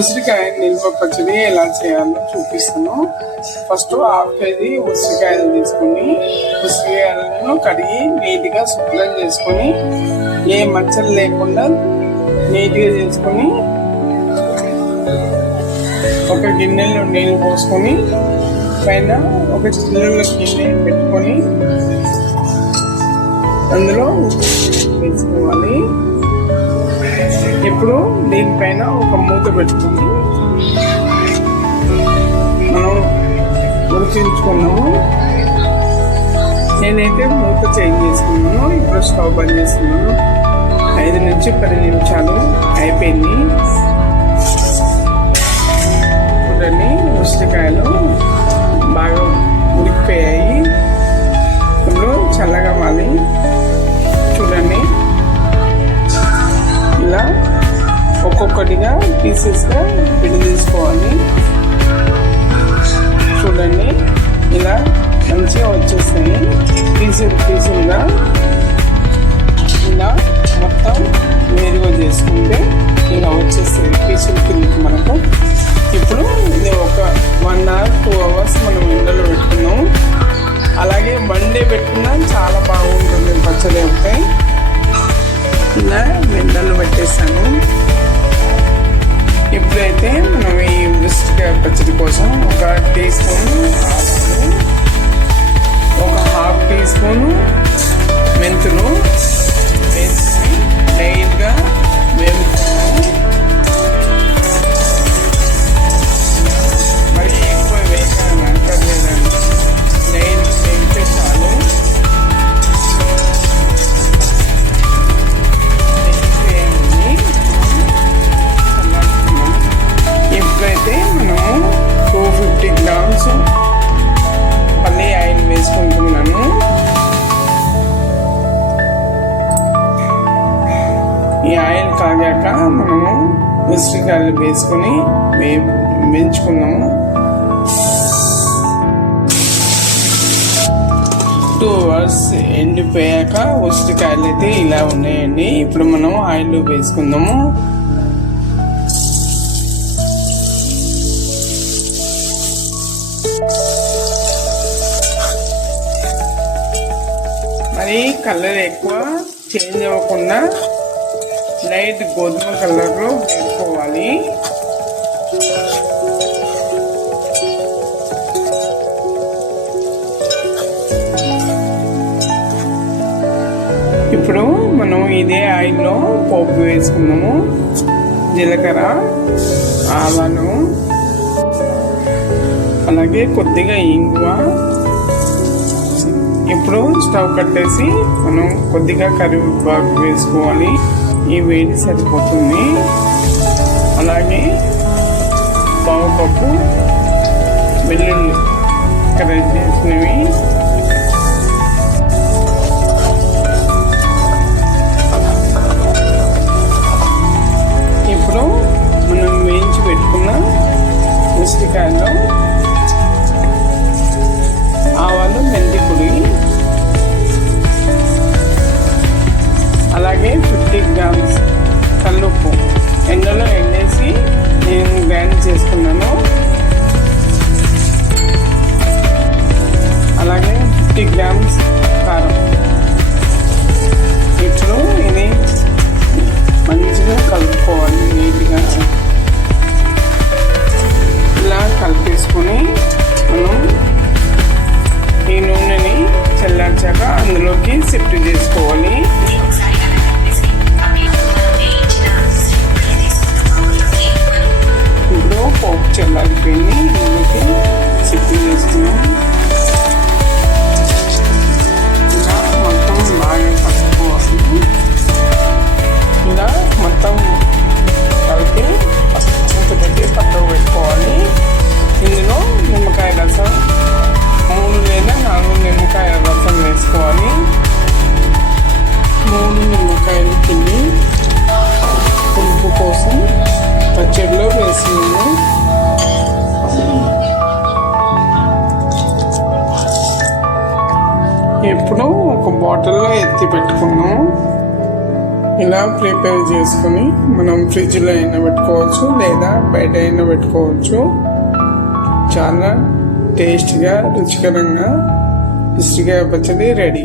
ఉసిరికాయ నిల్వ పచ్చడి ఎలా చేయాలో చూపిస్తాను. ఫస్ట్ హాఫ్ కేజీ ఉసిరికాయలు తీసుకుని ఉసిరికాయలను కడిగి నీట్గా శుభ్రం చేసుకొని ఏ మచ్చలు లేకుండా నీట్గా చేసుకొని ఒక గిన్నెలో నీళ్ళు పోసుకొని పైన ఒక చిల్లుల గిన్నె పెట్టుకొని అందులో వేసుకోవాలి. ఇప్పుడు దీనిపైన ఒక మూత పెట్టుకుని మనం ఉడికించుకున్నాము. నేనైతే మూత చేంజ్ చేసుకున్నాను. ఇప్పుడు స్టవ్ బంద్ చేస్తున్నాను. 5 నుంచి 10 నిమిషాలు అయిపోయింది. చూడండి, ఉసిరికాయలు బాగా ఉడికిపోయాయి. ఇప్పుడు చల్లగవ్వాలి. చూడండి, ఇలా ఒక్కొక్కటిగా పీసెస్గా తీసుకోవాలి. చూడండి, ఇలా మంచిగా వచ్చేస్తాయి. పీసులుగా ఇలా మొత్తం వేరుగా చేసుకుంటే ఇలా వచ్చేస్తాయి పీసులు కిందకి మనకు. ఇప్పుడు ఇది ఒక 1 hour 2 hours మనం ఎండలో పెట్టుకున్నాము. అలాగే మండే పెట్టుకున్నా చాలా బాగుంటుంది పచ్చడి. అవుతాయి ఇలా ఎండలో పెట్టేస్తాను. ఇప్పుడైతే మనం ఈ ఉసిరికాయ పచ్చడి కోసం ఒక టీ స్పూన్ ఆవాలు, ఒక ½ టీ స్పూన్ మెంతులు వేసుకొని లైట్గా వేపుతాము. మరి ఎక్కువ వేసాను అంటలేదండి, లైట్ వేస్తే చాలు. ఇప్పుడైతే మనము 250 grams పల్లి ఆయిల్ వేసుకుంటున్నాను. ఈ ఆయిల్ కాగాక మనము ఉసిరికాయలు వేసుకొని వేయించుకున్నాము. 2 hours ఎండిపోయాక ఉసిరికాయలు అయితే ఇలా ఉన్నాయండి. ఇప్పుడు మనం ఆయిల్ వేసుకుందాము. మరి కలర్ ఎక్కువ చేంజ్ అవ్వకుండా లైట్ గోధుమ కలర్లో వేసుకోవాలి. ఇప్పుడు మనం ఇదే ఆయిల్లో పోపు వేసుకున్నాము. జీలకర్ర, ఆవాలు, అలాగే కొద్దిగా ఇంగువ. ఇప్పుడు స్టవ్ కట్టేసి మనం కొద్దిగా కరివేపాకు వేసుకోవాలి. ఈ వేడి సరిపోతుంది. అలాగే పావు కప్పు వెల్లుల్లి కట్ చేసినవి, ఇప్పుడు మనం వేయించి పెట్టుకున్న ఉసిరికాయలో ఆవాలు, మెంతి పొడి, అలాగే 50 grams కల్లుప్పు ఎండలో ఎండేసి నేను గ్రైండ్ చేసుకున్నాను. అలాగే 50 grams కారం. ఇప్పుడు ఇది మంచిగా కలుపుకోవాలి. నీట్గా ఇలా కలిపేసుకొని మనం ఈ నూనెని చల్లార్చాక అందులోకి షిఫ్ట్ చేసుకోవాలి. ఇప్పుడు పోపు చల్లారిపోయింది, ఇందులోకి షిఫ్ట్ చేసుకున్నాం. ఇలా మొత్తం బాగా కలుపుకోవాలి. ఇలా మొత్తం కలిపి మూత పెట్టి పక్కకు పెట్టుకోవాలి. ఇందులో నిమ్మకాయ రసం 3 లేదా 4 నిమ్మకాయల రసం వేసుకోవాలి. 3 నిమ్మకాయలు పిండి పులుపు కోసం పచ్చడిలో వేసినాము. ఇప్పుడు ఒక బాటిల్లో ఎత్తి పెట్టుకున్నాము. ఇలా ప్రిపేర్ చేసుకుని మనం ఫ్రిడ్జ్లో అయినా పెట్టుకోవచ్చు లేదా బయట అయినా పెట్టుకోవచ్చు. చాలా టేస్ట్గా రుచికరంగా ఉసిరికాయ పచ్చడి రెడీ.